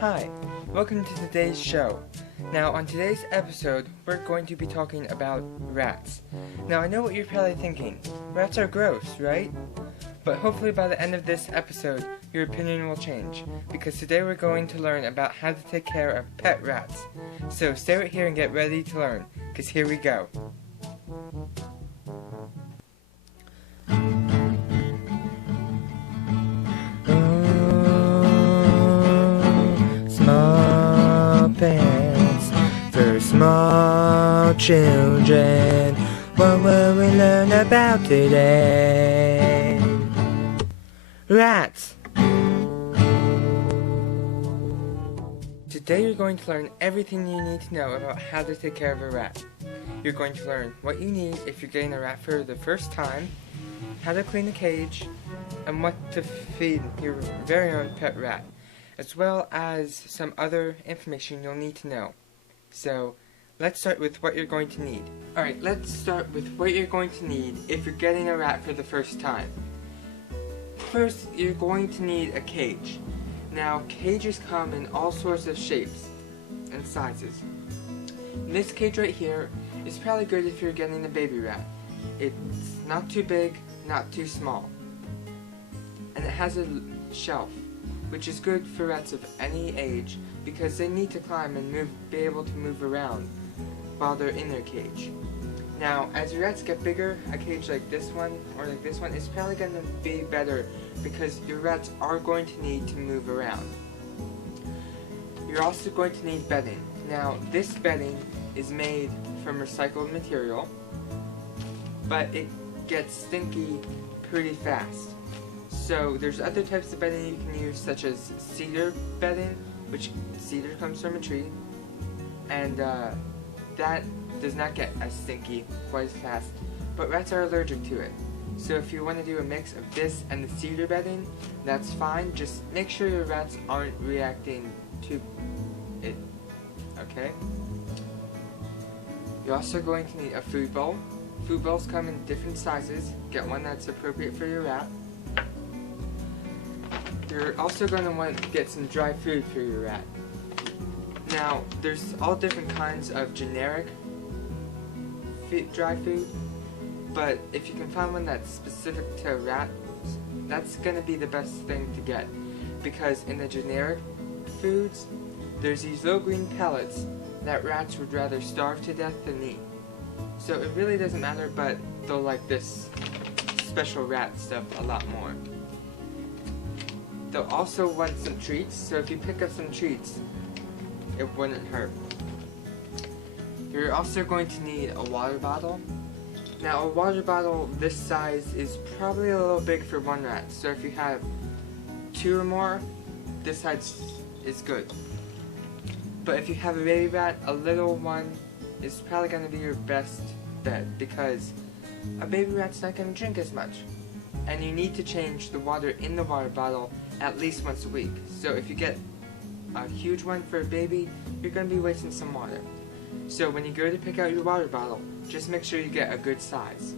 Hi, welcome to today's show. Now, on today's episode, we're going to be talking about rats. Now, I know what you're probably thinking. Rats are gross, right? But hopefully by the end of this episode, your opinion will change, because today we're going to learn about how to take care of pet rats. So stay right here and get ready to learn, because here we go. Small pants for small children. What will we learn about today? Rats! Today you're going to learn everything you need to know about how to take care of a rat. You're going to learn what you need if you're getting a rat for the first time, how to clean the cage, and what to feed your very own pet rat, as well as some other information you'll need to know. So, let's start with what you're going to need. Alright, let's start with what you're going to need if you're getting a rat for the first time. First, you're going to need a cage. Now, cages come in all sorts of shapes and sizes. This cage right here is probably good if you're getting a baby rat. It's not too big, not too small. And it has a shelf, which is good for rats of any age because they need to climb and be able to move around while they're in their cage. Now, as your rats get bigger, a cage like this one or like this one is probably going to be better because your rats are going to need to move around. You're also going to need bedding. Now, this bedding is made from recycled material, but it gets stinky pretty fast. So there's other types of bedding you can use, such as cedar bedding, which cedar comes from a tree, and that does not get as stinky quite as fast, but rats are allergic to it. So if you want to do a mix of this and the cedar bedding, that's fine. Just make sure your rats aren't reacting to it, okay? You're also going to need a food bowl. Food bowls come in different sizes. Get one that's appropriate for your rat. You're also going to want to get some dry food for your rat. Now, there's all different kinds of generic dry food, but if you can find one that's specific to rats, that's going to be the best thing to get, because in the generic foods, there's these little green pellets that rats would rather starve to death than eat. So it really doesn't matter, but they'll like this special rat stuff a lot more. They'll also want some treats, so if you pick up some treats, it wouldn't hurt. You're also going to need a water bottle. Now, a water bottle this size is probably a little big for one rat, so if you have 2 or more, this size is good. But if you have a baby rat, a little one is probably going to be your best bet, because a baby rat's not going to drink as much. And you need to change the water in the water bottle at least once a week. So if you get a huge one for a baby, you're going to be wasting some water. So when you go to pick out your water bottle, just make sure you get a good size.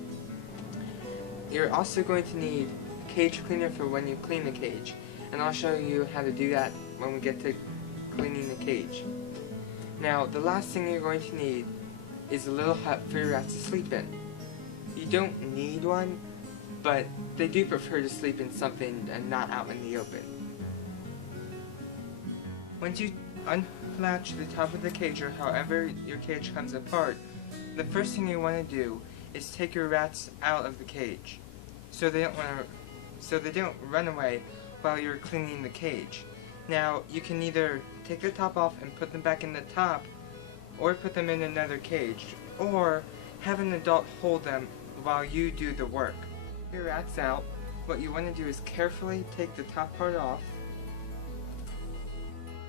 You're also going to need cage cleaner for when you clean the cage, and I'll show you how to do that when we get to cleaning the cage. Now, the last thing you're going to need is a little hut for your rats to sleep in. You don't need one, but they do prefer to sleep in something and not out in the open. Once you unlatch the top of the cage, or however your cage comes apart, the first thing you want to do is take your rats out of the cage, so they don't run away while you're cleaning the cage. Now, you can either take the top off and put them back in the top, or put them in another cage, or have an adult hold them while you do the work. Your rats out, what you want to do is carefully take the top part off.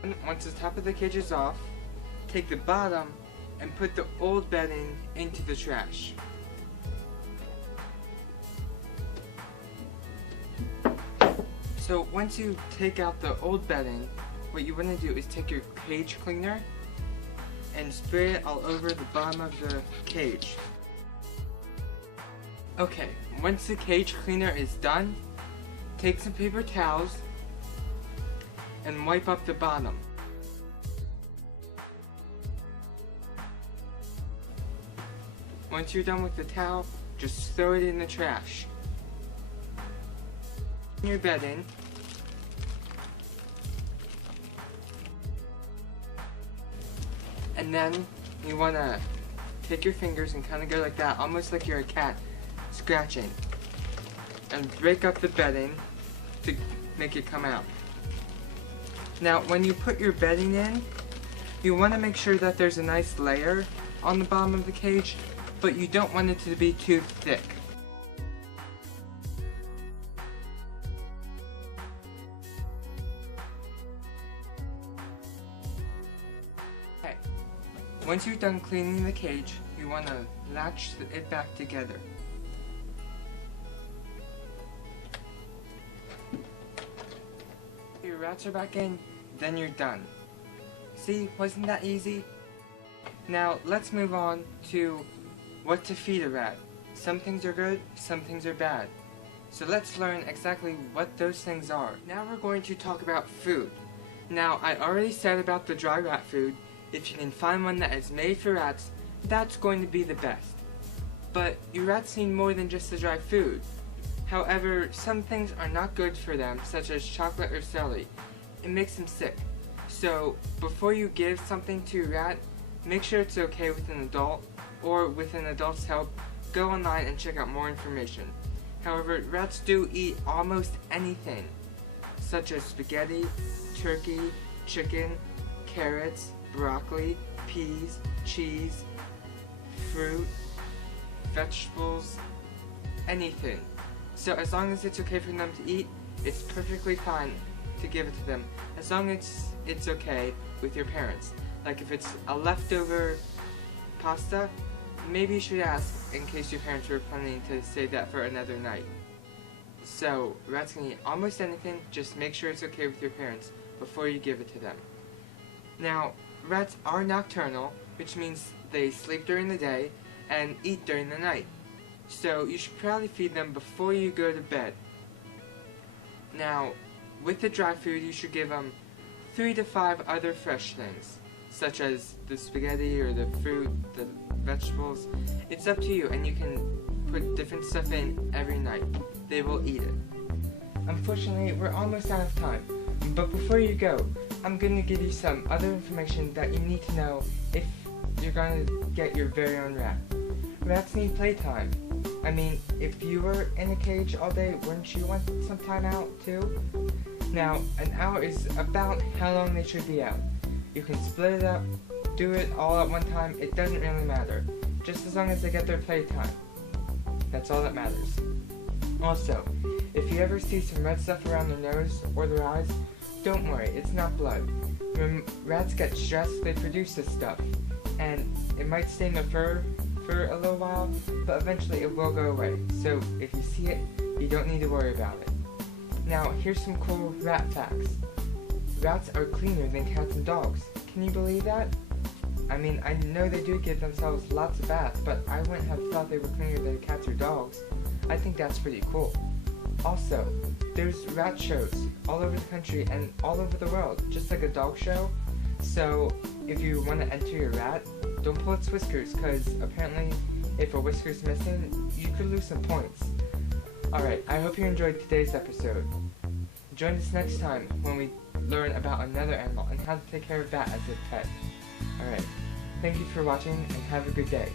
And once the top of the cage is off, take the bottom and put the old bedding into the trash. So once you take out the old bedding, what you want to do is take your cage cleaner and spray it all over the bottom of the cage. Okay, once the cage cleaner is done, take some paper towels and wipe up the bottom. Once you're done with the towel, just throw it in the trash. Put your bed in. And then you want to take your fingers and kind of go like that, almost like you're a cat scratching. And break up the bedding to make it come out. Now, when you put your bedding in, you want to make sure that there's a nice layer on the bottom of the cage, but you don't want it to be too thick. Okay, once you're done cleaning the cage, you want to latch it back together. Your rats are back in, then you're done. See, wasn't that easy? Now, let's move on to what to feed a rat. Some things are good, some things are bad. So let's learn exactly what those things are. Now we're going to talk about food. Now, I already said about the dry rat food. If you can find one that is made for rats, that's going to be the best. But your rats need more than just the dry food. However, some things are not good for them, such as chocolate or celery. It makes them sick. So, before you give something to your rat, make sure it's okay with an adult, or with an adult's help, go online and check out more information. However, rats do eat almost anything, such as spaghetti, turkey, chicken, carrots, broccoli, peas, cheese, fruit, vegetables, anything. So as long as it's okay for them to eat, it's perfectly fine to give it to them, as long as it's okay with your parents. Like if it's a leftover pasta, maybe you should ask in case your parents were planning to save that for another night. So, rats can eat almost anything, just make sure it's okay with your parents before you give it to them. Now, rats are nocturnal, which means they sleep during the day and eat during the night. So, you should probably feed them before you go to bed. Now, with the dry food, you should give them 3 to 5 other fresh things, such as the spaghetti or the fruit, the vegetables. It's up to you, and you can put different stuff in every night. They will eat it. Unfortunately, we're almost out of time, but before you go, I'm going to give you some other information that you need to know if you're going to get your very own rat. Rats need playtime. I mean, if you were in a cage all day, wouldn't you want some time out too? Now, an hour is about how long they should be out. You can split it up, do it all at one time, it doesn't really matter. Just as long as they get their playtime. That's all that matters. Also, if you ever see some red stuff around their nose or their eyes, don't worry, it's not blood. When rats get stressed, they produce this stuff, and it might stain their fur for a little while, but eventually it will go away. So if you see it, you don't need to worry about it. Now, here's some cool rat facts. Rats are cleaner than cats and dogs. Can you believe that? I mean, I know they do give themselves lots of baths, but I wouldn't have thought they were cleaner than cats or dogs. I think that's pretty cool. Also, there's rat shows all over the country and all over the world, just like a dog show. So, if you want to enter your rat, don't pull its whiskers, because apparently if a whisker's missing, you could lose some points. Alright, I hope you enjoyed today's episode. Join us next time when we learn about another animal and how to take care of that as a pet. Alright, thank you for watching and have a good day.